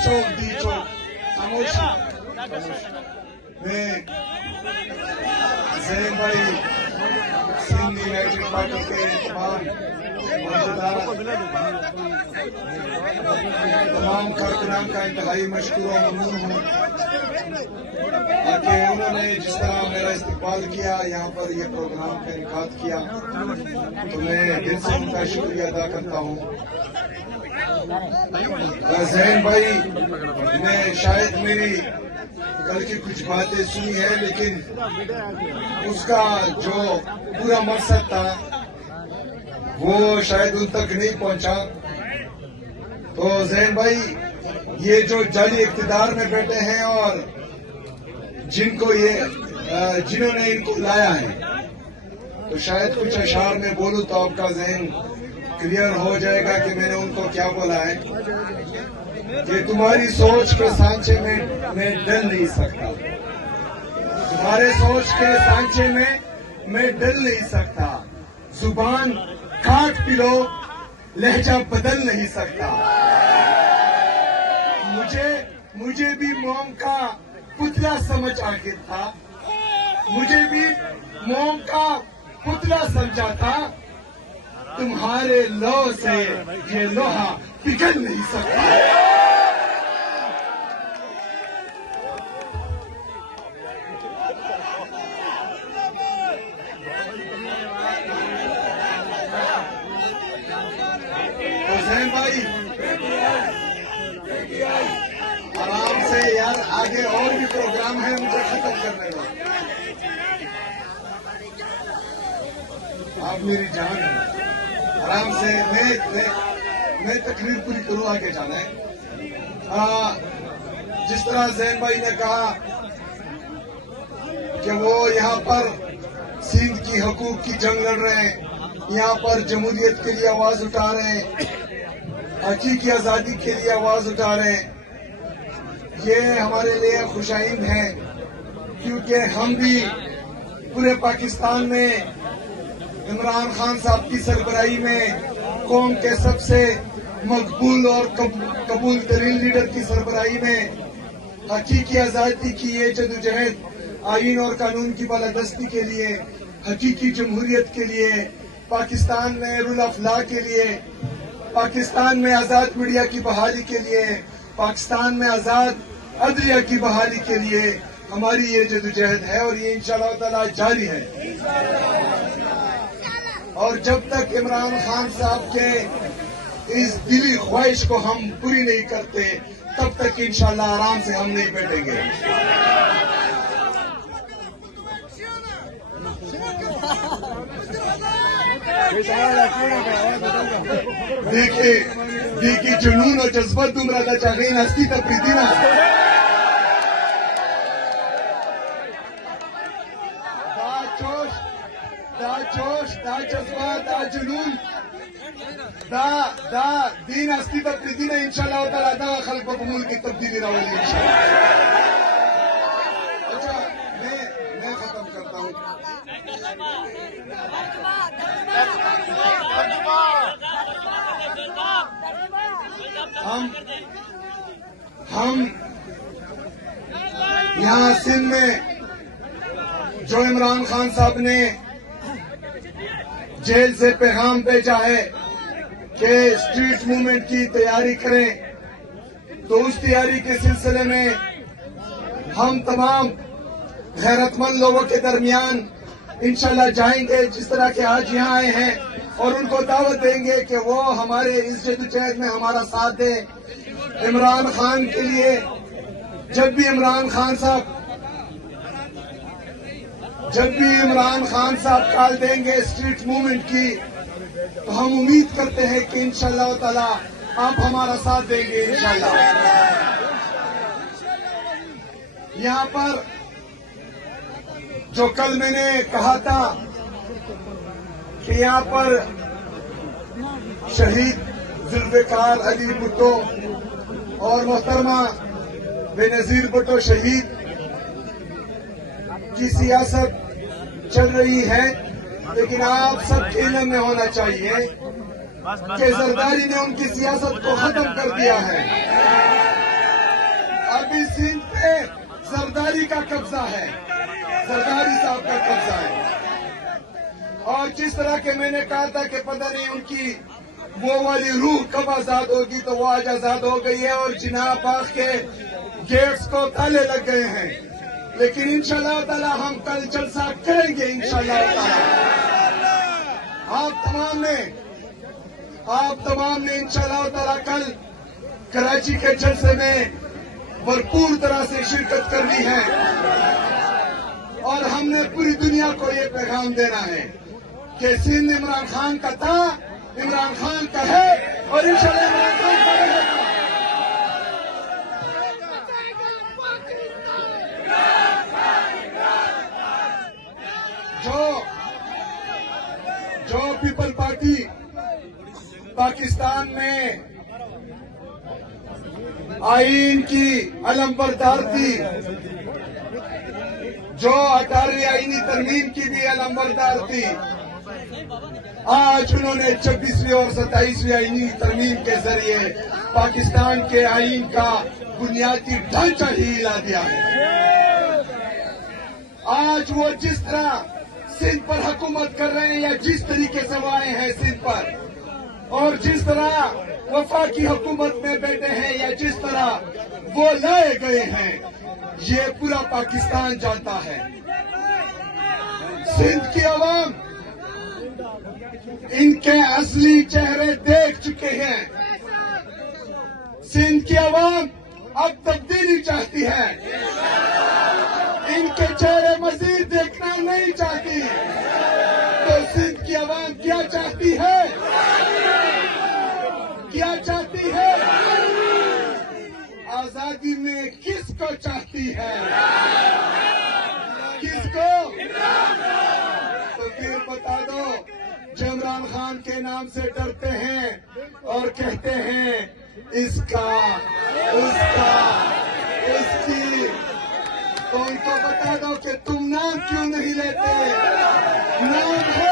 चौक खामोश में ज़ैन भाई सिंध यूनाइटेड पार्टी के तमाम कारकुनान का इंतहाई मशकूर और ममनून हूँ कि उन्होंने जिस तरह मेरा इस्तकबाल किया, यहाँ पर यह प्रोग्राम का इनकाद किया, तो मैं दिल से उनका शुक्रिया अदा करता हूँ। ज़ैन भाई ने शायद मेरी कल की कुछ बातें सुनी है, लेकिन उसका जो पूरा मकसद था वो शायद उन तक नहीं पहुंचा। तो ज़ैन भाई ये जो जाली इक़्तिदार में बैठे हैं और जिन्होंने इनको लाया है, तो शायद कुछ अशार में बोलूं तो आपका ज़हन क्लियर हो जाएगा कि मैंने उनको क्या बोला है कि तुम्हारी सोच के सांचे में मैं डल नहीं सकता, तुम्हारे सोच के सांचे में मैं डल नहीं सकता, जुबान काट पिलो लहजा बदल नहीं सकता। मुझे भी मोम का पुतला समझ आखिर था, मुझे भी मोम का पुतला समझा था, तुम्हारे लो से ये लोहा पिघल नहीं सकता। तो ज़ैन भाई आराम से यार, आगे और भी प्रोग्राम है, मुझे खत्म करने दो। आप मेरी जान हैं, आराम से मैं तकरीर पूरी करूँ, आगे जाना है। जिस तरह ज़ैन भाई ने कहा कि वो यहाँ पर सिंध की हकूक की जंग लड़ रहे हैं, यहाँ पर जमहूरियत के लिए आवाज उठा रहे हैं, हकीकी आज़ादी के लिए आवाज उठा रहे हैं, ये हमारे लिए खुशाइंद है, क्योंकि हम भी पूरे पाकिस्तान में इमरान खान साहब की सरबराही में कौम के सबसे मकबूल और कबूल तरीन लीडर की सरबराही में हकीकी आज़ादी की ये जदोजहद, आईन और कानून की बालादस्ती के लिए, हकीकी जमहूरियत के लिए, पाकिस्तान में रूल ऑफ लॉ के लिए, पाकिस्तान में आज़ाद मीडिया की बहाली के लिए, पाकिस्तान में आज़ाद अदलिया की बहाली के लिए हमारी ये जदोजहद है और ये इंशाअल्लाह ताला जारी है। और जब तक इमरान खान साहब के इस दिली ख्वाहिश को हम पूरी नहीं करते, तब तक इंशाअल्लाह आराम से हम नहीं बैठेंगे। देखिए जुनून और जज्बत दुमरा दा चागीन हस्ती तब प्रीतिना दा जोश दा जज्बा दा जुनून दा दीन हस्ती तब प्रीतिना इंशाअल्लाह ताला दा खल्क बमूल की तब्दीली रावली इंशाअल्लाह। अच्छा, मैं खत्म करता हूँ। हम यहाँ सिंध में जो इमरान खान साहब ने जेल से पैगाम भेजा है कि स्ट्रीट मूवमेंट की तैयारी करें, तो उस तैयारी के सिलसिले में हम तमाम गैरतमंद लोगों के दरमियान इंशाल्लाह जाएंगे, जिस तरह के आज यहाँ आए हैं, और उनको दावत देंगे कि वो हमारे इस जदोजहद में हमारा साथ दें। इमरान खान के लिए जब भी इमरान खान साहब कॉल देंगे स्ट्रीट मूवमेंट की, तो हम उम्मीद करते हैं कि इंशाअल्लाह ताला आप हमारा साथ देंगे इंशाअल्लाह। यहाँ पर जो कल मैंने कहा था कि यहाँ पर शहीद जुल्फ़िकार अली भुट्टो और मोहतरमा बेनज़ीर भुट्टो शहीद की सियासत चल रही है, लेकिन आप सबके इल्म में होना चाहिए कि जरदारी ने उनकी सियासत को खत्म कर दिया है। अभी सिंध पे जरदारी का कब्जा है, जरदारी साहब का कब्जा है। और जिस तरह के मैंने कहा था कि पता नहीं उनकी वो वाली रूह कब आजाद होगी, तो वो आज आजाद हो गई है और जिनाह बाग के गेट्स को ताले लग गए हैं। लेकिन इंशाअल्लाह ताला हम कल जलसा करेंगे इंशाअल्लाह ताला। आप तमाम ने इंशाअल्लाह ताला कल कराची के जलसे में भरपूर तरह से शिरकत करनी है और हमने पूरी दुनिया को ये पैगाम देना है कि सिंध इमरान खान का था, इमरान खान का है और इंशाअल्लाह इमरान खान का रहेगा। जो पीपल पार्टी पाकिस्तान में आईन की अलंबरदार थी, जो 18वीं आईनी तरमीम की भी अलंबरदार थी, आज उन्होंने 26वीं और 27वीं आईनी तरमीम के जरिए पाकिस्तान के आईन का बुनियादी ढांचा ही हिला दिया है। आज वो जिस तरह सिंध पर हुकूमत कर रहे हैं या जिस तरीके से वो आए हैं सिंध पर, और जिस तरह वफाकी हुकूमत में बैठे हैं या जिस तरह वो लाए गए हैं, ये पूरा पाकिस्तान जानता है। सिंध की आवाम इनके असली चेहरे देख चुके हैं। सिंध की आवाम अब तब्दीली चाहती है, इनके चेहरे मजीद देखना नहीं चाहती। तो सिंध की आवाम क्या चाहती है? क्या चाहती है? आजादी में किसको चाहती है? किसको? तो फिर बता दो, जो इमरान खान के नाम से डरते हैं और कहते हैं इसका, उसका, उसकी, तो उनको बता दो कि तुम नाम क्यों नहीं लेते? नाम है